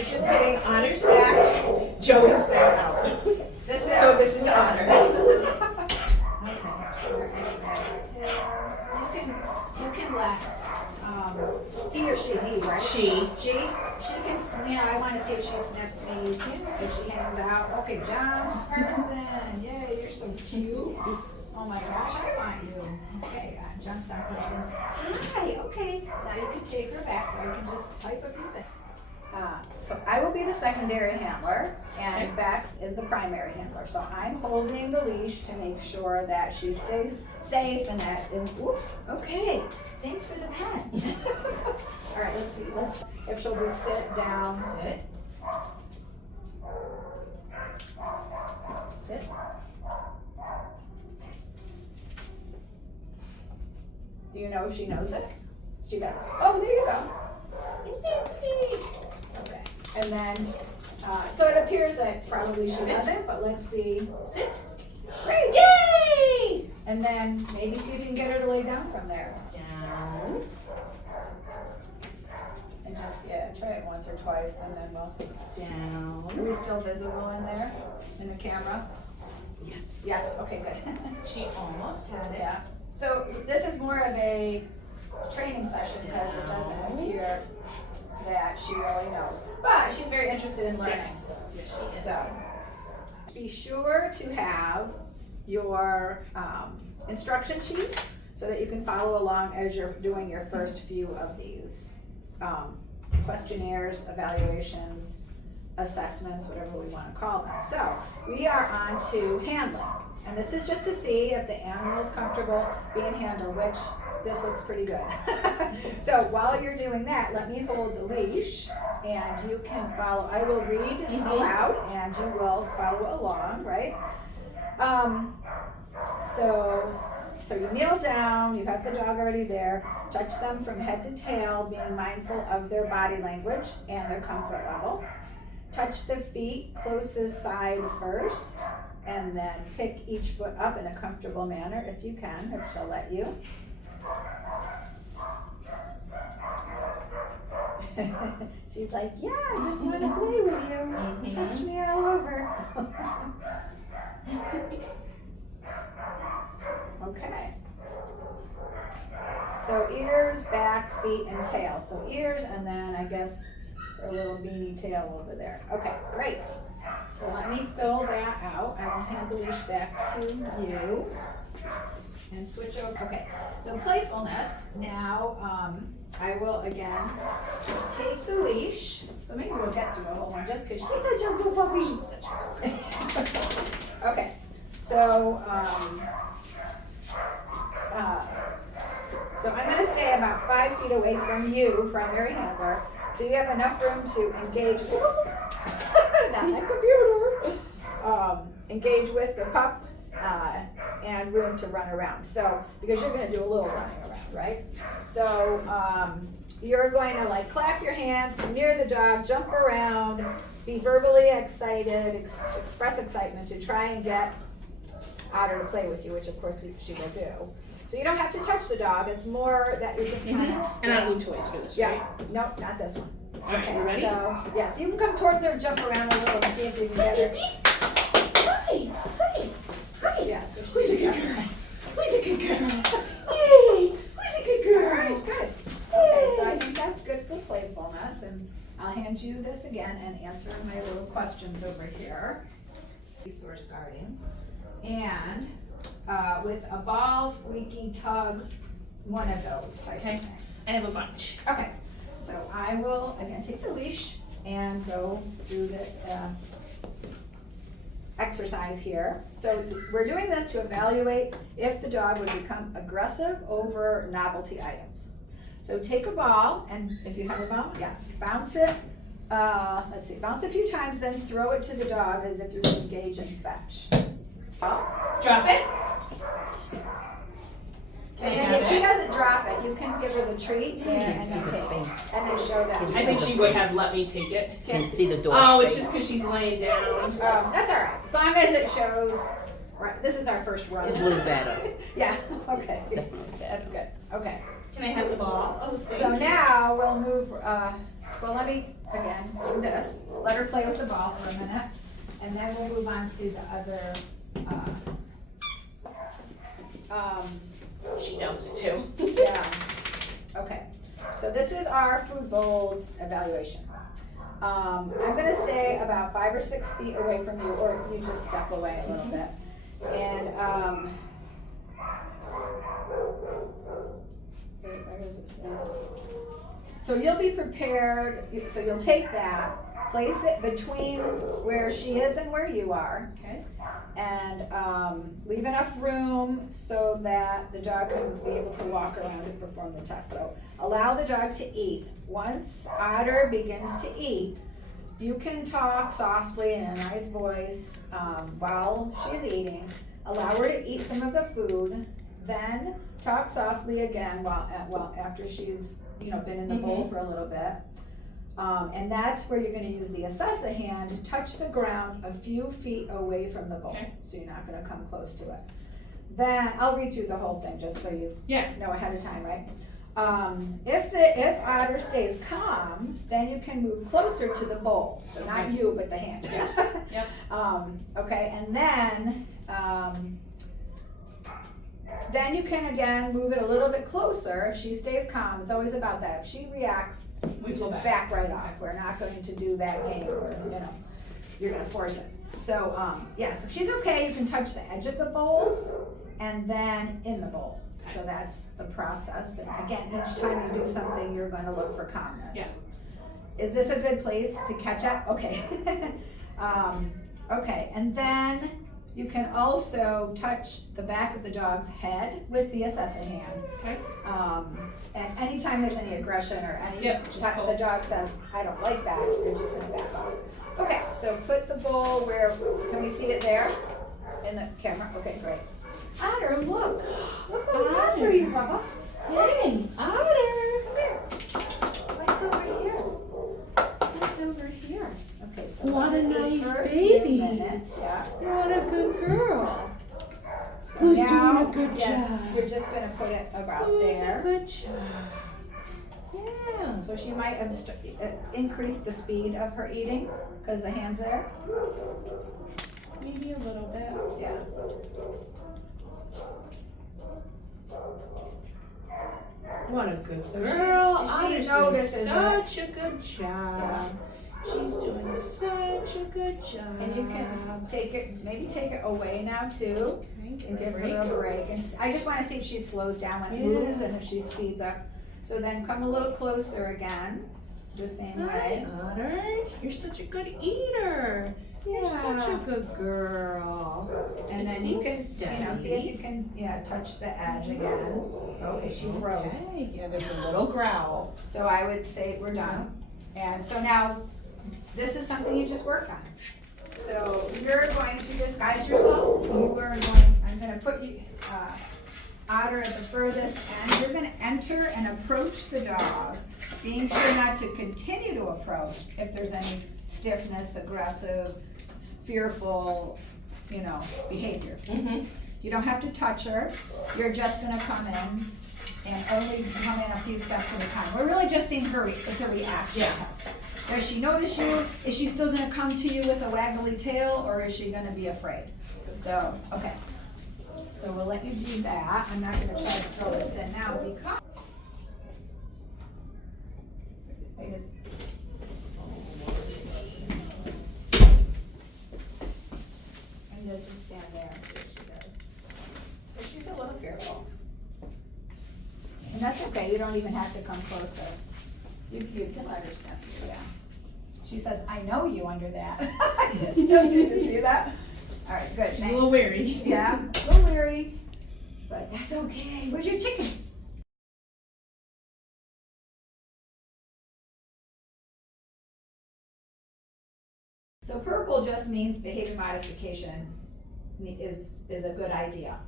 right, just kidding. Otter's back. Joey's back out. This is Otter. You can let he or she, right? She can, I want to see if she sniffs me, if she hangs out. Okay, jumps person. Yay, you're so cute. Oh my gosh, I want you. Okay, jumps on person. Hi, okay. Now you can take her back so I can just type a few things. So I will be the secondary handler, and Bex is the primary handler. So I'm holding the leash to make sure that she stays safe and that isn't, oops, okay. Thanks for the pen. All right, let's see, if she'll do sit, down, sit. Sit. Do you know if she knows it? She does. Oh, there you go. Okay, and then, so it appears that probably she doesn't, but let's see. Sit. Great. Yay! And then maybe see if you can get her to lay down from there. Down. And just, try it once or twice and then we'll. Down. Are we still visible in there, in the camera? Yes. Yes, okay, good. She almost had it. Yeah. So this is more of a training session because it doesn't appear that she really knows. But she's very interested in learning. Yes, she is. So be sure to have your instruction sheet so that you can follow along as you're doing your first few of these questionnaires, evaluations, assessments, whatever we want to call them. So we are on to handling. And this is just to see if the animal is comfortable being handled, which this looks pretty good. So while you're doing that, let me hold the leash and you can follow. I will read aloud and you will follow along, right? So you kneel down, you have the dog already there, touch them from head to tail, being mindful of their body language and their comfort level. Touch the feet closest side first, and then pick each foot up in a comfortable manner if you can, if she'll let you. She's like, yeah, I just want to play with you. Touch me all over. Okay. So ears, back, feet, and tail. So ears, and then I guess her little beanie tail over there. Okay, great. So let me fill that out. I will hand the leash back to you and switch over. Okay, so playfulness. Now I will again take the leash. So maybe we'll get through the whole one just because she's such a little puppy. She's such a puppy. Okay, so I'm going to stay about 5 feet away from you, primary handler, so you have enough room to engage. Not my computer. Engage with the pup and room to run around. So, because you're going to do a little running around, right? So, you're going to like clap your hands, come near the dog, jump around, be verbally excited, express excitement to try and get Otter to play with you, which of course she will do. So you don't have to touch the dog. It's more that you're just kind of. And I need toys for this, right? Yeah. Nope, not this one. All right, you ready? So, yes, you can come towards her, jump around a little and see if you can get her. Hi, hi, hi. Yeah, so Who's a good girl? Who's a good girl? Yay! Who's a good girl? All right, good. Okay, so I think that's good for playfulness, and I'll hand you this again and answer my little questions over here. Resource guarding. And with a ball, squeaky, tug, one of those types of things. I have a bunch. Okay, so I will again take the leash and go through the exercise here. So we're doing this to evaluate if the dog would become aggressive over novelty items. So take a ball, and if you have a ball, yes, bounce it. Let's see, bounce a few times, then throw it to the dog as if you would engage in fetch. Drop it. And then if she doesn't drop it, you can give her the treat and then take it. And then show that. I think she would have let me take it. You can see the dog. Oh, it's just because she's laying down. That's all right. As long as it shows. Right. This is our first run. It's a little better. Yeah. Okay. Definitely better. That's good. Okay. Can I have the ball? Oh, So now we'll move. Well, let me again, do this. Let her play with the ball for a minute, and then we'll move on to the other, She knows too. yeah, okay. So this is our food bowls evaluation. I'm gonna stay about 5 or 6 feet away from you, or you just step away a little bit. And, where does it say? So you'll be prepared, so you'll take that, place it between where she is and where you are. Okay. And leave enough room so that the dog can be able to walk around and perform the test. So allow the dog to eat. Once Otter begins to eat, you can talk softly in a nice voice while she's eating. Allow her to eat some of the food, then talk softly again while after she's been in the bowl for a little bit. And that's where you're gonna use the assess a hand to touch the ground a few feet away from the bowl. Okay. So you're not gonna come close to it. Then, I'll read through the whole thing just so you know ahead of time, right? If Otter stays calm, then you can move closer to the bowl. So not you, but the hand. Yes. Yep. Okay, and then you can again move it a little bit closer. If she stays calm, it's always about that. If she reacts, We go just back. right off. We're not going to do that game where, you're gonna force it. So, so if she's okay, you can touch the edge of the bowl and then in the bowl. So that's the process. And again, each time you do something, you're gonna look for calmness. Yeah. Is this a good place to catch up? Okay. Okay, and then you can also touch the back of the dog's head with the assessing hand. Okay. And anytime there's any aggression or any, the dog says, I don't like that, you're just gonna back off. Okay, so put the bowl where, can we see it there? In the camera? Okay, great. Otter, look what we have for you, Bubba. Hey, Otter. Come here. What's over here? What's over here? Okay, so What a let me eat nice for a few baby. minutes, yeah. What a good girl. So Who's now, doing a good job? You're just gonna put it about Who's there. a good job? Yeah. So she might have increased the speed of her eating because the hand's there. Maybe a little bit. Yeah. What a good So girl. she Otter's notices doing such a good job. Yeah. She's doing such a good job. And you can take it away now too, Okay, and give her break. a break. And I just want to see if she slows down when it moves and if she speeds up. So then come a little closer again, the same Hi, way. Otter. You're such a good eater. You're such a good girl. And It then you can, seems see if you can, touch the edge again. Okay, she froze. Okay. Yeah, there's a little growl. So I would say we're done. And so now, this is something you just work on. So you're going to disguise yourself. I'm gonna put you, Otter at the furthest end. You're gonna enter and approach the dog, being sure not to continue to approach if there's any stiffness, aggressive, fearful, behavior. You don't have to touch her. You're just gonna come in and only come in a few steps at a time. We're really just seeing her, it's a reaction test. Does she notice you? Is she still gonna come to you with a waggly tail, or is she gonna be afraid? So, okay. So we'll let you do that. I'm not gonna try to throw this in now because I'm gonna just stand there and see what she does. But she's a little fearful. And that's okay, you don't even have to come closer. You can let her sniff you, yeah. She says, I know you under that. I just know you to see that. All right, good, She's a thanks. little weary. Yeah, a little weary, but that's okay. Where's your chicken? So purple just means behavior modification is a good idea.